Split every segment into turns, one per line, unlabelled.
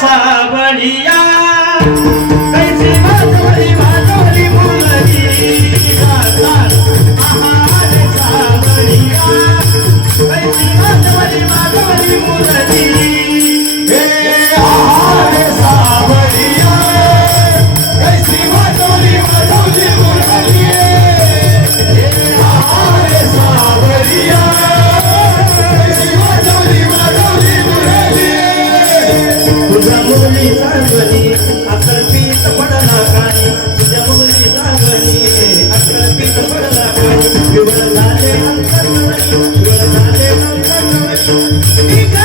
सावळिया कैसी वाजवली वाजवली मुरली गातात आहार सावळिया कैसी वाजवली वाजवली मुरली तुझ्या मुरली चांगली अकल्पित पडला कानी. तुझ्या मुरली चांगली अकल्पित पडला कानी. विवळ झाले अंतर्मनी विवळ झाले अंतर्मनी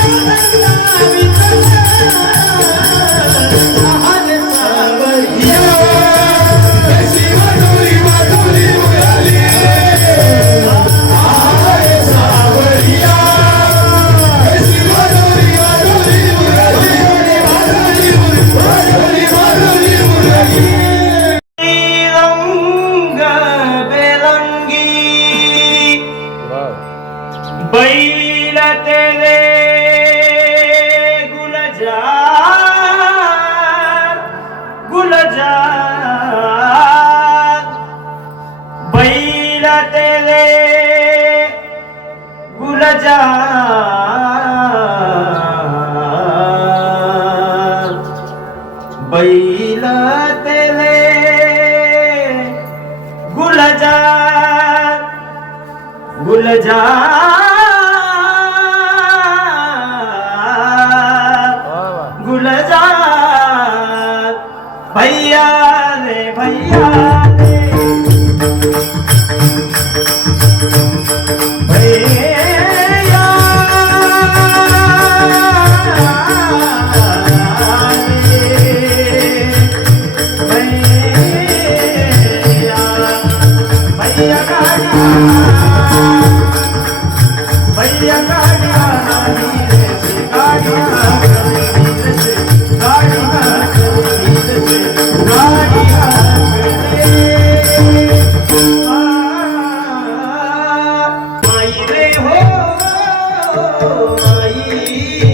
गुलजार बैल तेले गुलजा. गुलजार गुलजा. भैया रे भैया. आई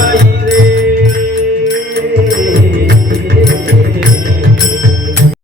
Hallelujah.